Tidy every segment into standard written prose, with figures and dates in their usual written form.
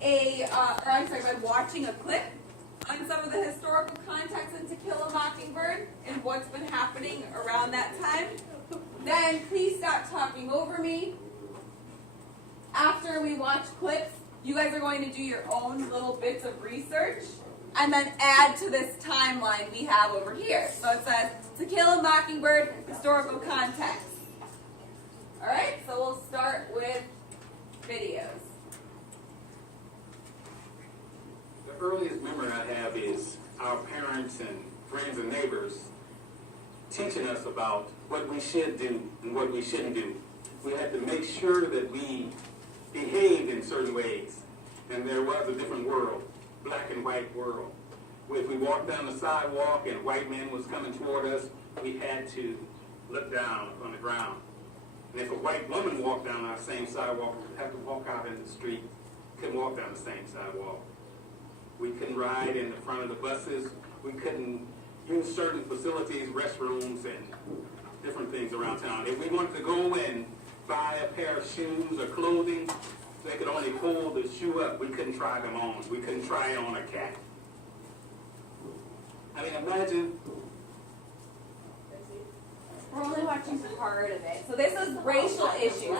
by watching a clip on some of the historical context in To Kill a Mockingbird and what's been happening around that time, then please stop talking over me. After we watch clips, you guys are going to do your own little bits of research and then add to this timeline we have over here. So it says, To Kill a Mockingbird, historical context. Alright, so we'll start with videos. The earliest memory I have is our parents and friends and neighbors teaching us about what we should do and what we shouldn't do. We had to make sure that we behaved in certain ways. And there was a different world, black and white world. If we walked down the sidewalk and a white man was coming toward us, we had to look down on the ground. And if a white woman walked down our same sidewalk, we'd have to walk out in the street. Couldn't walk down the same sidewalk. We couldn't ride in the front of the buses. We couldn't use certain facilities, restrooms, and different things around town. If we wanted to go and buy a pair of shoes or clothing, they could only hold the shoe up. We couldn't try them on. We couldn't try it on a cat. I mean, imagine. We're only watching part of it. So this is racial issues.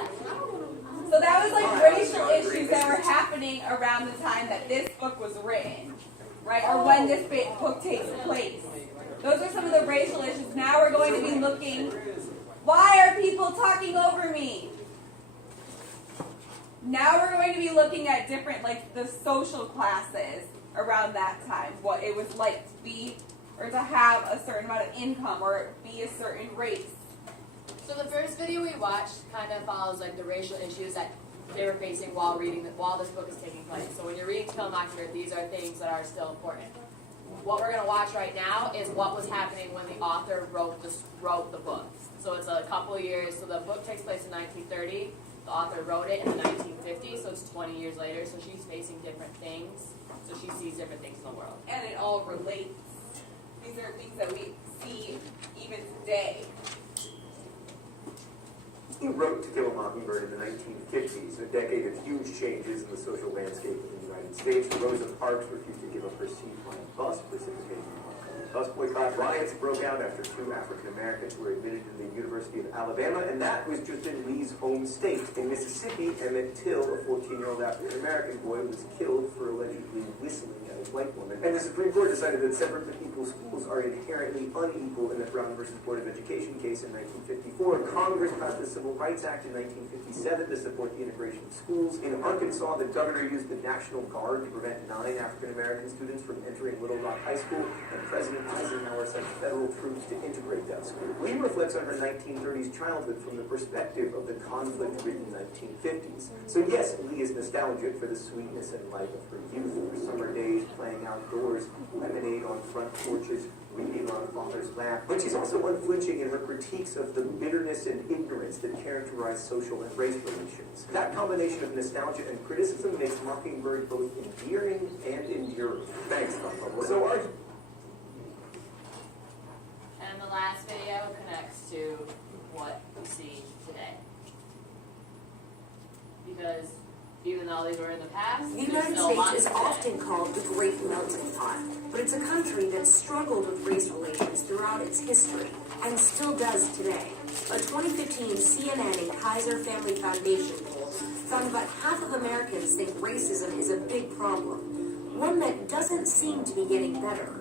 So that was like racial issues that were happening around the time that this book was written, right? Or when this book takes place. Those are some of the racial issues. Now we're going to be looking, why are people talking over me? Now we're going to be looking at different, like the social classes around that time. What it was like to be, or to have a certain amount of income, or be a certain race. So the first video we watched kind of follows like the racial issues that they were facing while this book is taking place. So when you're reading To Kill a Mockingbird, these are things that are still important. What we're going to watch right now is what was happening when the author wrote the book. So it's a couple of years. So the book takes place in 1930. The author wrote it in the 1950s, so it's 20 years later. So she's facing different things. So she sees different things in the world. And it all relates. These are things that we see even today. He wrote To Kill a Mockingbird in the 1950s, a decade of huge changes in the social landscape of the United States. Rosa Parks refused to give up her seat on a bus, precipitating a bus boycott. Riots broke out after 2 African Americans were admitted to the University of Alabama, and that was just in Lee's home state. In Mississippi, Emmett Till, a 14-year-old African American boy, was killed for allegedly whistling at a white woman. And the Supreme Court decided that separate but equal schools are inherently unequal in the Brown versus Board of Education case in 1954. Congress passed the Civil Rights Act in 1957 to support the integration of schools. In Arkansas, the governor used the National Guard to prevent 9 African American students from entering Little Rock High School, and President Eisenhower sent federal troops to integrate that school. Lee reflects on her 1930s childhood from the perspective of the conflict-ridden 1950s. So yes, Lee is nostalgic for the sweetness and light of her youth, her summer days playing outdoors, lemonade on front porches, reading on father's lap. But she's also unflinching in her critiques of the bitterness and ignorance that characterize social and race relations. That combination of nostalgia and criticism makes Mockingbird both endearing and enduring. Thanks, Papa. So are you? And the last video connects to what we see today. Because even though these were in the past, the United States is often called the Great Melting Pot, but it's a country that struggled with race relations throughout its history and still does today. A 2015 CNN and Kaiser Family Foundation poll found about half of Americans think racism is a big problem, one that doesn't seem to be getting better.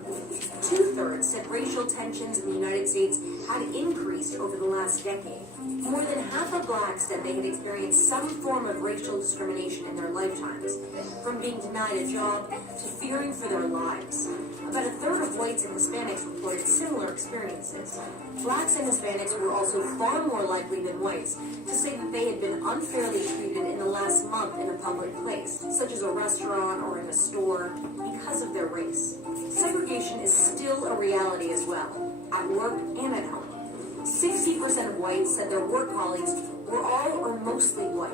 2/3 said racial tensions in the United States had increased over the last decade. More than half of blacks said they had experienced some form of racial discrimination in their lifetimes, from being denied a job to fearing for their lives. About 1/3 of whites and Hispanics reported similar experiences. Blacks and Hispanics were also far more likely than whites to say that they had been unfairly treated in the last month in a public place, such as a restaurant or in a store, because of their race. Segregation is still a reality as well, at work and at home. 60% of whites said their work colleagues were all or mostly white,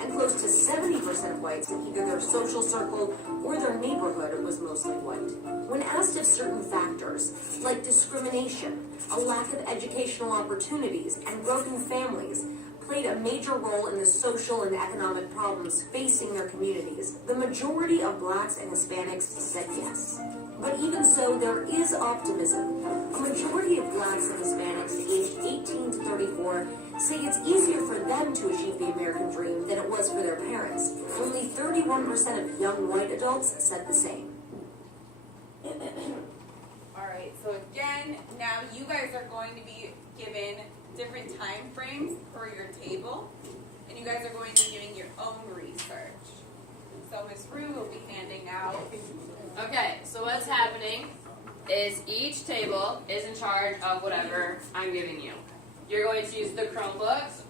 and close to 70% of whites said either their social circle or their neighborhood was mostly white. When asked if certain factors, like discrimination, a lack of educational opportunities, and broken families, played a major role in the social and economic problems facing their communities, the majority of blacks and Hispanics said yes. But even so, there is optimism. A majority of blacks and Hispanics aged 18 to 34 say it's easier for them to achieve the American dream than it was for their parents. Only 31% of young white adults said the same. Alright, so again, now you guys are going to be given different time frames for your table, and you guys are going to be doing your own research. So Ms. Rue will be handing out. Okay, so what's happening is each table is in charge of whatever I'm giving you. You're going to use the Chromebooks,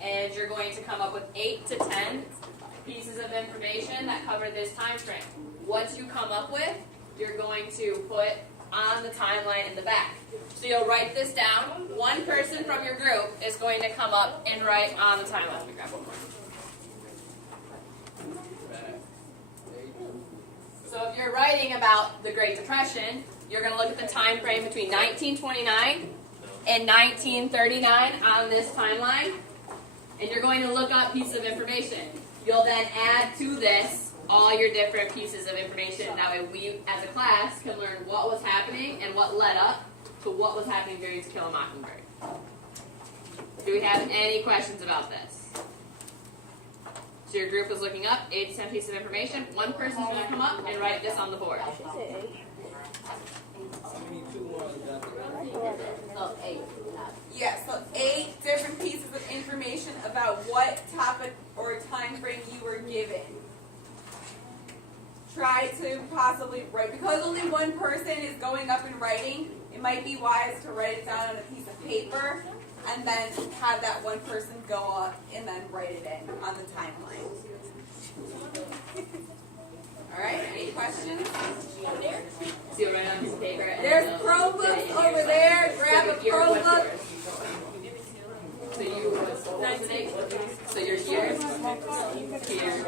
and you're going to come up with 8 to 10 pieces of information that cover this time frame. Once you come up with, you're going to put on the timeline in the back. So you'll write this down. One person from your group is going to come up and write on the timeline. Let me grab one more. So if you're writing about the Great Depression, you're going to look at the time frame between 1929 and 1939 on this timeline, and you're going to look up pieces of information. You'll then add to this all your different pieces of information. That way we, as a class, can learn what was happening and what led up to what was happening during To Kill a Mockingbird. Do we have any questions about this? So your group is looking up 8 to 10 pieces of information. One person's going to come up and write this on the board. Yes, so 8 different pieces of information about what topic or time frame you were given. Try to possibly write, because only one person is going up and writing, it might be wise to write it down on a piece of paper and then have that one person go up and then write it in on the timeline. Alright, any questions? So you'll write on a piece of paper. And There's Chromebooks over there. Grab a Chromebook. So you're here, here.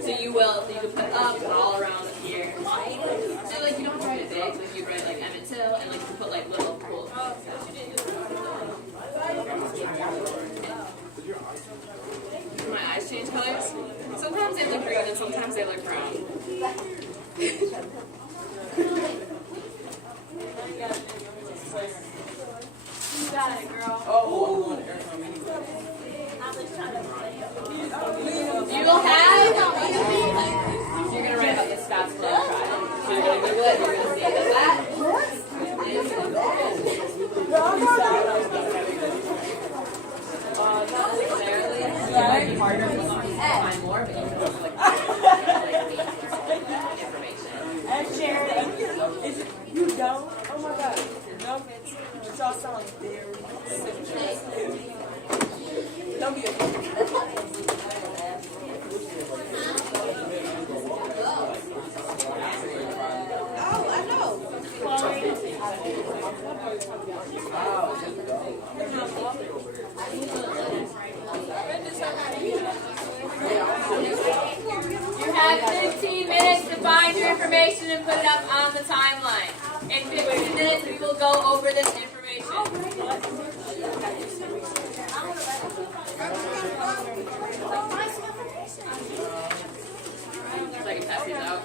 So you can put up and all around here. So like you don't write it big, like you write like Emmett Till, and like you put like little cool stuff. My eyes change colors. Sometimes they look green and sometimes they look brown. You got it, girl. Oh. You will have. So you're gonna write about the Scots Club trial. So you're gonna Google it. You're gonna see that. It might be harder to find more, but you can also like information. And Sharon, is it, you don't? Oh my God. No, it's all sound very simple. Don't be Oh, I know. You have 15 minutes to find your information and put it up on the timeline. In 15 minutes, we will go over this information. So I can pass these out.